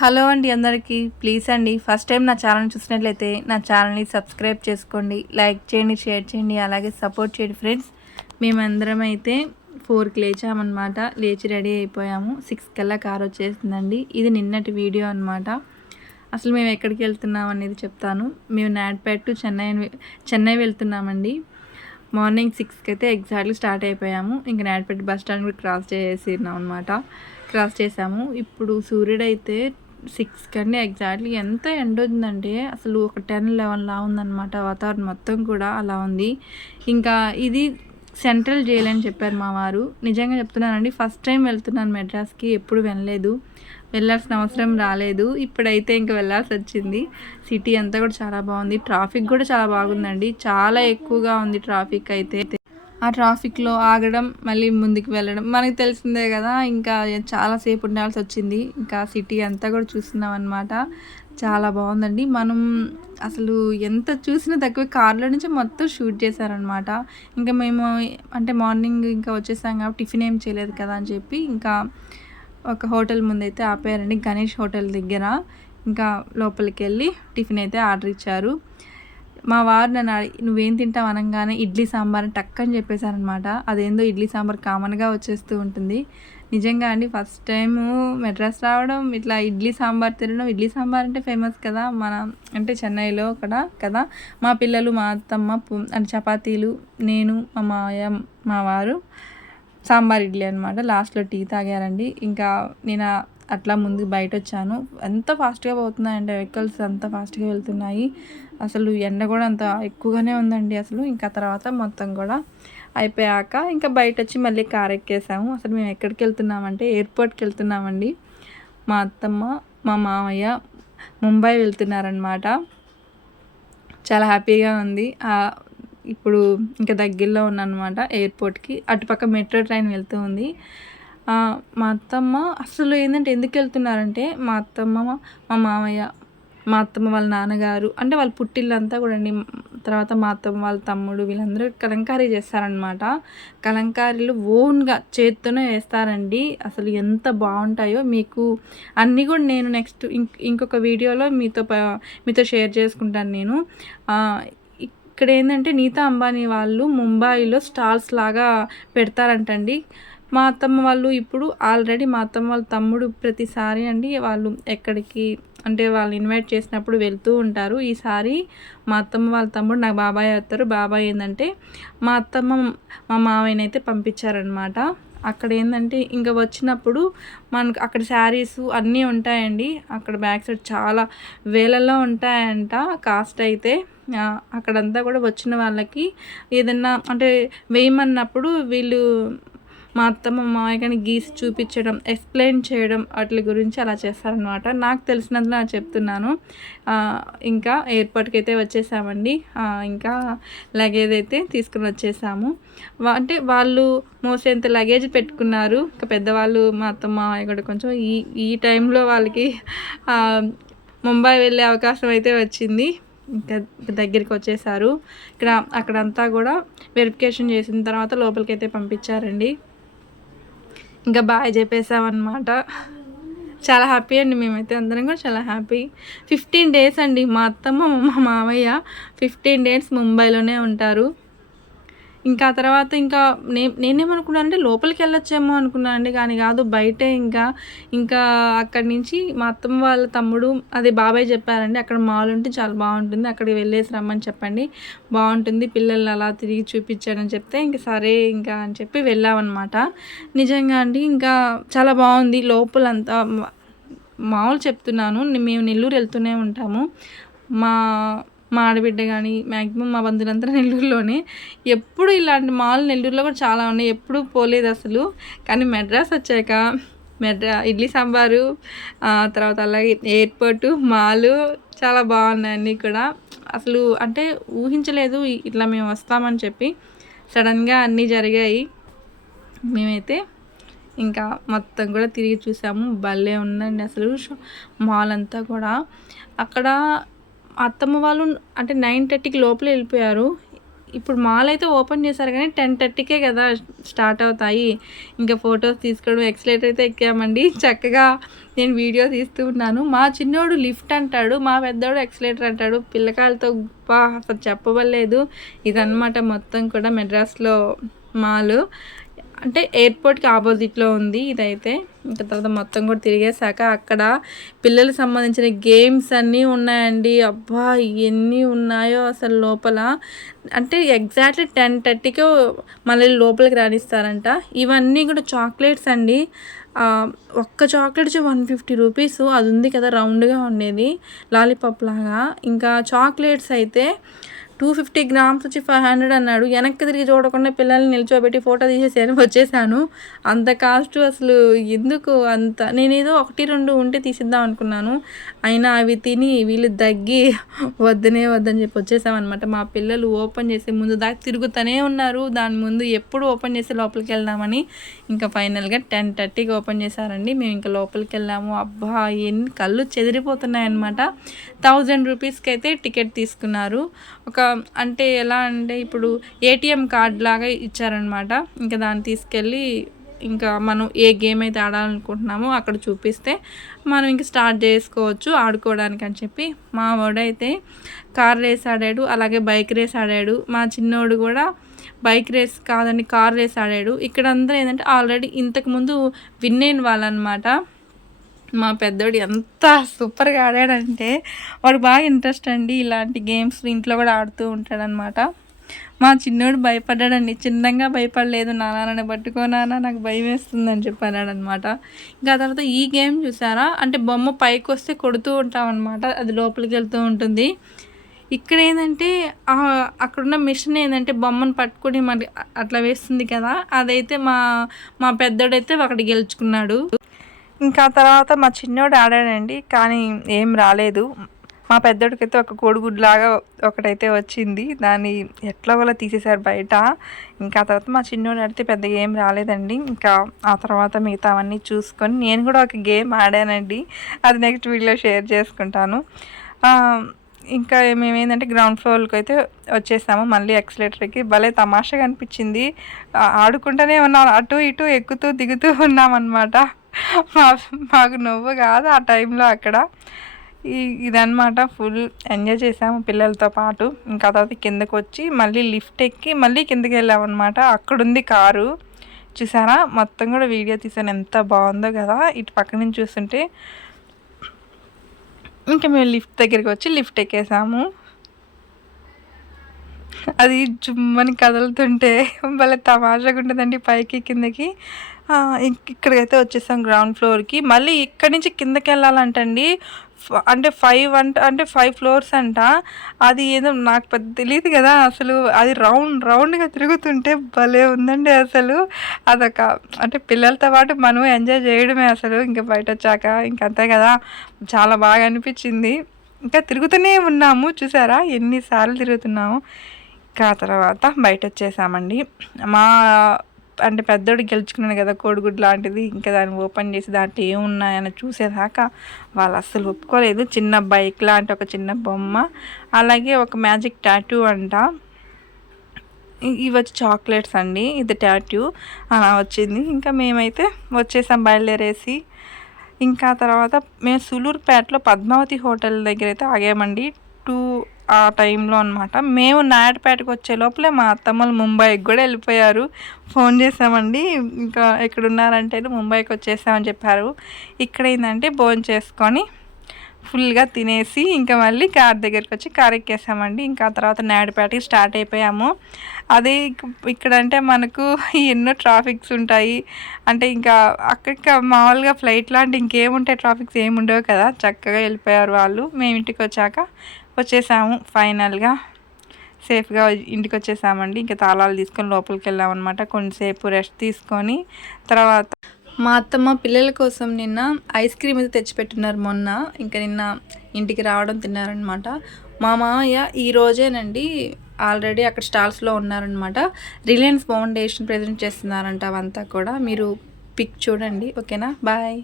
Hello అండి అందరికీ. Please అండి ఫస్ట్ టైం నా ఛానల్ చూసినట్లయితే నా ఛానల్ని సబ్స్క్రైబ్ చేసుకోండి లైక్ చేయండి షేర్ చేయండి అలాగే సపోర్ట్ చేయండి ఫ్రెండ్స్. మేమందరం అయితే ఫోర్కి లేచామన్నమాట లేచి రెడీ అయిపోయాము. సిక్స్ కల్లా కార్ వచ్చేసిందండి. ఇది నిన్నటి వీడియో అనమాట అసలు మేము ఎక్కడికి వెళ్తున్నాం అనేది చెప్తాను. మేము నాడ్పేట్ టు చెన్నై చెన్నై వెళ్తున్నామండి. మార్నింగ్ సిక్స్కి అయితే ఎగ్జాక్ట్లీ స్టార్ట్ అయిపోయాము. ఇంకా నాడ్పేట బస్ స్టాండ్ కూడా క్రాస్ చేసినాం అనమాట క్రాస్ చేసాము. ఇప్పుడు సూర్యుడు అయితే సిక్స్ కండి ఎగ్జాక్ట్లీ ఎంత ఎండ ఉందంటే అసలు ఒక టెన్ లెవెన్లా ఉందన్నమాట వాతావరణం మొత్తం కూడా అలా ఉంది. ఇంకా ఇది సెంట్రల్ జైలు అని చెప్పారు మా వారు. నిజంగా చెప్తున్నానండి ఫస్ట్ టైం వెళ్తున్నాను మెడ్రాస్కి ఎప్పుడు వెళ్ళలేదు. వెళ్ళాల్సిన అవసరం రాలేదు. ఇప్పుడైతే ఇంకా వెళ్ళాల్సి వచ్చింది. సిటీ అంతా కూడా చాలా బాగుంది. ట్రాఫిక్ కూడా చాలా బాగుందండి. చాలా ఎక్కువగా ఉంది ట్రాఫిక్ అయితే. ఆ ట్రాఫిక్లో ఆగడం మళ్ళీ ముందుకు వెళ్ళడం. మనకు తెలిసిందే కదా ఇంకా చాలాసేపు ఉండాల్సి వచ్చింది. ఇంకా సిటీ అంతా కూడా చూస్తున్నాం అనమాట చాలా బాగుందండి. మనం అసలు ఎంత చూసినా తక్కువ. కార్లో నుంచి మొత్తం షూట్ చేశారనమాట ఇంకా మేము అంటే మార్నింగ్ ఇంకా వచ్చేసాం కాబట్టి టిఫిన్ ఏం చేయలేదు కదా అని చెప్పి ఇంకా ఒక హోటల్ ముందైతే ఆపారండి. గణేష్ హోటల్ దగ్గర. ఇంకా లోపలికి వెళ్ళి టిఫిన్ అయితే ఆర్డర్ ఇచ్చారు. మా వారు నన్ను నువ్వేం తింటావు అనగానే ఇడ్లీ సాంబార్ అని టక్కని చెప్పేశారనమాట. అదేందో ఇడ్లీ సాంబార్ కామన్గా వచ్చేస్తూ ఉంటుంది. నిజంగా అండి ఫస్ట్ టైము మెడ్రాస్ రావడం ఇట్లా ఇడ్లీ సాంబార్ తినడం ఇడ్లీ సాంబార్ అంటే ఫేమస్ కదా. మన అంటే చెన్నైలో అక్కడ కదా. మా పిల్లలు మా అత్తమ్మ అంటే చపాతీలు నేను మా మాయ మా వారు సాంబార్ ఇడ్లీ అనమాట. లాస్ట్లో టీ తాగారండి. ఇంకా నేను అట్లా ముందు బయట వచ్చాను ఎంత ఫాస్ట్గా పోతున్నాయండి వెహికల్స్ అంత ఫాస్ట్గా వెళ్తున్నాయి. అసలు ఎండ కూడా అంత ఎక్కువగానే ఉందండి అసలు. ఇంకా తర్వాత మొత్తం కూడా అయిపోయాక ఇంకా బయట వచ్చి మళ్ళీ కార్ ఎక్కేసాము అసలు మేము ఎక్కడికి వెళ్తున్నామంటే ఎయిర్పోర్ట్కి వెళ్తున్నామండి. మా అత్తమ్మ మా మామయ్య ముంబై వెళ్తున్నారనమాట చాలా హ్యాపీగా ఉంది. ఇప్పుడు ఇంకా దగ్గరలో ఉన్నానమాట ఎయిర్పోర్ట్కి. అటుపక్క మెట్రో ట్రైన్ వెళ్తూ ఉంది. మా అత్తమ్మ అసలు ఏంటంటే ఎందుకు వెళ్తున్నారంటే మా అత్తమ్మ మా మామయ్య మా అత్తమ్మ వాళ్ళ నాన్నగారు అంటే వాళ్ళ పుట్టిల్లంతా కూడా అండి తర్వాత మా అత్తమ్మ వాళ్ళ తమ్ముడు వీళ్ళందరూ కలంకారీ చేస్తారనమాట కలంకారీలు ఓన్గా చేత్తోనే వేస్తారండి. అసలు ఎంత బాగుంటాయో మీకు అన్నీ కూడా నేను నెక్స్ట్ ఇంకొక వీడియోలో మీతో మీతో షేర్ చేసుకుంటాను నేను. ఇక్కడ ఏంటంటే నీతా అంబానీ వాళ్ళు ముంబాయిలో స్టాల్స్ లాగా పెడతారంటండి. మా అత్తమ్మ వాళ్ళు ఇప్పుడు ఆల్రెడీ మా అత్తమ్మ వాళ్ళ తమ్ముడు ప్రతిసారి అండి వాళ్ళు ఎక్కడికి అంటే వాళ్ళు ఇన్వైట్ చేసినప్పుడు వెళ్తూ ఉంటారు. ఈసారి మా అత్తమ్మ వాళ్ళ తమ్ముడు నాకు బాబాయ్ వస్తారు బాబాయ్ ఏంటంటే మా అత్తమ్మ మా మావయ్యని పంపించారనమాట అక్కడ ఏంటంటే ఇంకా వచ్చినప్పుడు మనకు అక్కడ శారీస్ అన్నీ ఉంటాయండి. అక్కడ బ్యాక్ సైడ్ చాలా వేలల్లో ఉంటాయంట కాస్ట్ అయితే. అక్కడంతా కూడా వచ్చిన వాళ్ళకి ఏదన్నా అంటే వేయమన్నప్పుడు వీళ్ళు మా అత్తమ్మ మామయ్య కానీ గీసి చూపించడం ఎక్స్ప్లెయిన్ చేయడం వాటి గురించి అలా చేస్తారనమాట నాకు తెలిసినందుకు నేను చెప్తున్నాను. ఇంకా ఎయిర్పోర్ట్కి అయితే వచ్చేసామండి ఇంకా లగేజ్ అయితే తీసుకుని వచ్చేసాము. అంటే వాళ్ళు మోసేంత లగేజ్ పెట్టుకున్నారు. ఇంకా పెద్దవాళ్ళు మా అత్తమ్మ మామయ్య కూడా కొంచెం ఈ ఈ టైంలో వాళ్ళకి ముంబై వెళ్ళే అవకాశం అయితే వచ్చింది. ఇంకా దగ్గరికి వచ్చేసారు. ఇక్కడ అక్కడంతా కూడా వెరిఫికేషన్ చేసిన తర్వాత లోపలికి అయితే పంపించారండి. ఇంకా బాగా చెప్పేసామన్నమాట. చాలా హ్యాపీ అండి మేమైతే అందరం కూడా చాలా హ్యాపీ. ఫిఫ్టీన్ డేస్ అండి మా అత్తమ్మ మా మామయ్య ఫిఫ్టీన్ డేస్ ముంబైలోనే ఉంటారు. ఇంకా తర్వాత ఇంకా నే నేనేమనుకున్నాను అంటే లోపలికి వెళ్ళొచ్చేమో అనుకున్నాను అండి. కానీ కాదు బయటే ఇంకా ఇంకా అక్కడి నుంచి మా అత్తమ్మ వాళ్ళ తమ్ముడు అది బాబాయ్ చెప్పారండి అక్కడ మాల్ ఉంటే చాలా బాగుంటుంది అక్కడికి వెళ్ళేసి రమ్మని చెప్పండి. బాగుంటుంది పిల్లల్ని అలా తిరిగి చూపించాడని చెప్తే ఇంకా సరే ఇంకా అని చెప్పి వెళ్ళామన్నమాట. నిజంగా అండి ఇంకా చాలా బాగుంది. లోపలంతా మామూలు చెప్తున్నాను మేము నెల్లూరు వెళ్తూనే ఉంటాము. మా మా ఆడబిడ్డ కానీ మ్యాక్సిమం మా బంధువులంతా నెల్లూరులోనే. ఎప్పుడు ఇలాంటి మాల్ నెల్లూరులో కూడా చాలా ఉన్నాయి. ఎప్పుడు పోలేదు అసలు. కానీ మెడ్రాస్ వచ్చాక మెడ్రా ఇడ్లీ సాంబారు తర్వాత అలాగే ఎయిర్పోర్టు మాలు చాలా బాగున్నాయి కూడా అసలు అంటే ఊహించలేదు ఇట్లా మేము వస్తామని చెప్పి. సడన్గా అన్నీ జరిగాయి. మేమైతే ఇంకా మొత్తం కూడా తిరిగి చూసాము. భలే ఉందండి అసలు మాల్ అంతా కూడా. అక్కడ అత్తమ్మ వాళ్ళు అంటే నైన్ థర్టీకి లోపల వెళ్ళిపోయారు. ఇప్పుడు మాల్ అయితే ఓపెన్ చేశారు కానీ టెన్ థర్టీకే కదా స్టార్ట్ అవుతాయి. ఇంకా ఫొటోస్ తీసుకోవడం ఎక్సలేటర్ అయితే ఎక్కామండి. చక్కగా నేను వీడియో తీస్తూ ఉన్నాను. మా చిన్నోడు లిఫ్ట్ అంటాడు మా పెద్దోడు ఎక్సలేటర్ అంటాడు. పిల్లకాయలతో బా అసలు చెప్పవలేదు ఇదన్నమాట మొత్తం కూడా మెడ్రాస్లో మాల్. అంటే ఎయిర్పోర్ట్కి ఆపోజిట్లో ఉంది ఇదైతే. ఇంకా తర్వాత మొత్తం కూడా తిరిగేశాక అక్కడ పిల్లలకు సంబంధించిన గేమ్స్ అన్నీ ఉన్నాయండి. అబ్బా ఎన్ని ఉన్నాయో అసలు లోపల. అంటే ఎగ్జాక్ట్లీ టెన్ థర్టీకి మళ్ళీ లోపలికి రాణిస్తారంట ఇవన్నీ కూడా చాక్లెట్స్ అండి. ఒక్క చాక్లెట్ వన్ ఫిఫ్టీ రూపీస్. అది ఉంది కదా రౌండ్గా ఉండేది. లాలీపాప్ లాగా. ఇంకా చాక్లెట్స్ అయితే టూ ఫిఫ్టీ గ్రామ్స్ వచ్చి ఫైవ్ హండ్రెడ్ అన్నాడు. వెనక్కి తిరిగి చూడకుండా పిల్లల్ని నిల్చోబెట్టి ఫోటో తీసేసాను వచ్చేసాను. అంత కాస్ట్ అసలు ఎందుకు అంత? నేనేదో ఒకటి రెండు ఉంటే తీసిద్దాం అనుకున్నాను. అయినా అవి తిని వీళ్ళు దగ్గి వద్దనే వద్దని చెప్పి వచ్చేసామన్నమాట. మా పిల్లలు ఓపెన్ చేసే ముందు దాకా తిరుగుతూనే ఉన్నారు. దాని ముందు ఎప్పుడు ఓపెన్ చేసి లోపలికి వెళ్దామని ఇంకా ఫైనల్గా టెన్ థర్టీకి ఓపెన్ చేశారండి. మేము ఇంకా లోపలికి వెళ్ళాము. అబ్బా ఎన్ని కళ్ళు చెదిరిపోతున్నాయి అనమాట థౌజండ్ రూపీస్కి అయితే టికెట్ తీసుకున్నారు. ఒక అంటే ఎలా అంటే ఇప్పుడు ఏటీఎం కార్డ్ లాగా ఇచ్చారనమాట ఇంకా దాన్ని తీసుకెళ్ళి ఇంకా మనం ఏ గేమ్ అయితే ఆడాలనుకుంటున్నామో అక్కడ చూపిస్తే మనం ఇంక స్టార్ట్ చేసుకోవచ్చు ఆడుకోవడానికి అని చెప్పి. మా వాడైతే కార్ రేస్ ఆడాడు అలాగే బైక్ రేస్ ఆడాడు. మా చిన్నోడు కూడా బైక్ రేస్ కాదని కార్ రేస్ ఆడాడు. ఇక్కడ అందరూ ఏంటంటే ఆల్రెడీ ఇంతకుముందు విన్ అయిన వాళ్ళనమాట మా పెద్దోడు ఎంత సూపర్గా ఆడాడంటే వాడు బాగా ఇంట్రెస్ట్ అండి ఇలాంటి గేమ్స్ ఇంట్లో కూడా ఆడుతూ ఉంటాడనమాట. మా చిన్నోడు భయపడ్డాడండి. చిన్నగా భయపడలేదు. నాన్న పట్టుకోనానా నాకు భయం వేస్తుందని చెప్పాడనమాట ఇంకా తర్వాత ఈ గేమ్ చూసారా? అంటే బొమ్మ పైకి వస్తే కొడుతూ ఉంటామన్నమాట అది లోపలికి వెళ్తూ ఉంటుంది. ఇక్కడ ఏంటంటే అక్కడున్న మిషన్ ఏంటంటే బొమ్మను పట్టుకొని మరి అట్లా వేస్తుంది కదా. అదైతే మా మా పెద్దోడైతే ఒకటి గెలుచుకున్నాడు. ఇంకా తర్వాత మా చిన్నోడు ఆడాడండి కానీ ఏం రాలేదు. మా పెద్దోడికైతే ఒక కోడిగుడ్లాగా ఒకటైతే వచ్చింది. దాన్ని ఎట్లా కూడా తీసేశారు బయట. ఇంకా తర్వాత మా చిన్నోడు ఆడితే పెద్దగా ఏం రాలేదండి. ఇంకా ఆ తర్వాత మిగతా అవన్నీ చూసుకొని నేను కూడా ఒక గేమ్ ఆడానండి. అది నెక్స్ట్ వీడియో షేర్ చేసుకుంటాను. ఇంకా మేమేంటంటే గ్రౌండ్ ఫ్లోర్కి అయితే వచ్చేసాము. మళ్ళీ ఎక్సలేటర్కి. భలే తమాషగా అనిపించింది. ఆడుకుంటూనే ఉన్నాం. అటు ఇటు ఎక్కుతూ దిగుతూ ఉన్నామన్నమాట. మా మాకు నవ్వు కాదు ఆ టైంలో అక్కడ. ఈ ఇదనమాట ఫుల్ ఎంజాయ్ చేసాము పిల్లలతో పాటు. ఇంకా తర్వాత కిందకు వచ్చి మళ్ళీ లిఫ్ట్ ఎక్కి మళ్ళీ కిందకి వెళ్ళామన్నమాట అక్కడుంది కారు. చూసారా? మొత్తం కూడా వీడియో తీసాను. ఎంత బాగుందో కదా. ఇటు పక్క నుంచి చూస్తుంటే ఇంకా మేము లిఫ్ట్ దగ్గరికి వచ్చి లిఫ్ట్ ఎక్కేసాము. అది జుమ్మని కదులుతుంటే భలే తమాషాగా ఉంటుందండి పైకి కిందకి. ఇక్కడికైతే వచ్చేసాం గ్రౌండ్ ఫ్లోర్కి మళ్ళీ ఇక్కడి నుంచి కిందకి వెళ్ళాలంటండి. అంటే ఫైవ్ అంట అంటే ఫైవ్ ఫ్లోర్స్ అంట. అది ఏదో నాకు పెద్ద తెలియదు కదా అసలు. అది రౌండ్ రౌండ్గా తిరుగుతుంటే భలే ఉందండి అసలు. అదొక అంటే పిల్లలతో పాటు మనం ఎంజాయ్ చేయడమే అసలు. ఇంకా బయట వచ్చాక ఇంకంతే కదా. చాలా బాగా అనిపించింది. ఇంకా తిరుగుతూనే ఉన్నాము. చూసారా? ఎన్నిసార్లు తిరుగుతున్నాము. ఇంకా తర్వాత బయట వచ్చేసామండి మా అంటే పెద్దోడు గెలుచుకున్నాను కదా కోడిగుడ్డు లాంటిది ఇంకా దాన్ని ఓపెన్ చేసి దాంట్లో ఏమున్నాయని చూసేదాకా వాళ్ళు అస్సలు ఒప్పుకోలేదు. చిన్న బైక్ లాంటి ఒక చిన్న బొమ్మ అలాగే ఒక మ్యాజిక్ టాటూ అంట. ఇవి వచ్చి చాక్లెట్స్ అండి. ఇది టాటూ. అలా వచ్చింది. ఇంకా మేమైతే వచ్చేసాం బయలుదేరేసి. ఇంకా తర్వాత మేము సులూర్పేటలో పద్మావతి హోటల్ దగ్గర అయితే ఆగామండి. టూ ఆ టైంలో అనమాట మేము నాయుడుపేటకు వచ్చే లోపలే మా అత్తమ్మలు ముంబైకి కూడా వెళ్ళిపోయారు. ఫోన్ చేసామండి ఇంకా ఎక్కడున్నారంటే ముంబైకి వచ్చేసామని చెప్పారు. ఇక్కడ ఏంటంటే భోజనం చేసుకొని ఫుల్గా తినేసి ఇంకా మళ్ళీ కార్ దగ్గరికి వచ్చి కార్ ఎక్కేసామండి. ఇంకా తర్వాత నాయుడుపేటకి స్టార్ట్ అయిపోయాము. అదే ఇక్కడ అంటే మనకు ఎన్నో ట్రాఫిక్స్ ఉంటాయి. అంటే ఇంకా అక్కడికి మామూలుగా ఫ్లైట్ లాంటి ఇంకేముంటాయి ట్రాఫిక్స్ ఏముండవు కదా. చక్కగా వెళ్ళిపోయారు వాళ్ళు. మేము ఇంటికి వచ్చాక వచ్చేసాము ఫైనల్గా. సేఫ్గా ఇంటికి వచ్చేసామండి ఇంకా తాళాలు తీసుకొని లోపలికి వెళ్ళామన్నమాట కొంతసేపు రెస్ట్ తీసుకొని తర్వాత మా అత్తమ్మ పిల్లల కోసం నిన్న ఐస్ క్రీమ్ అయితే తెచ్చిపెట్టున్నారు మొన్న. ఇంకా నిన్న ఇంటికి రావడం తిన్నారనమాట మా మామయ్య ఈ రోజేనండి ఆల్రెడీ అక్కడ స్టాల్స్లో ఉన్నారనమాట రిలయన్స్ ఫౌండేషన్ ప్రజెంట్ చేస్తున్నారంట అవంతా కూడా. మీరు పిక్ చూడండి. ఓకేనా? బాయ్.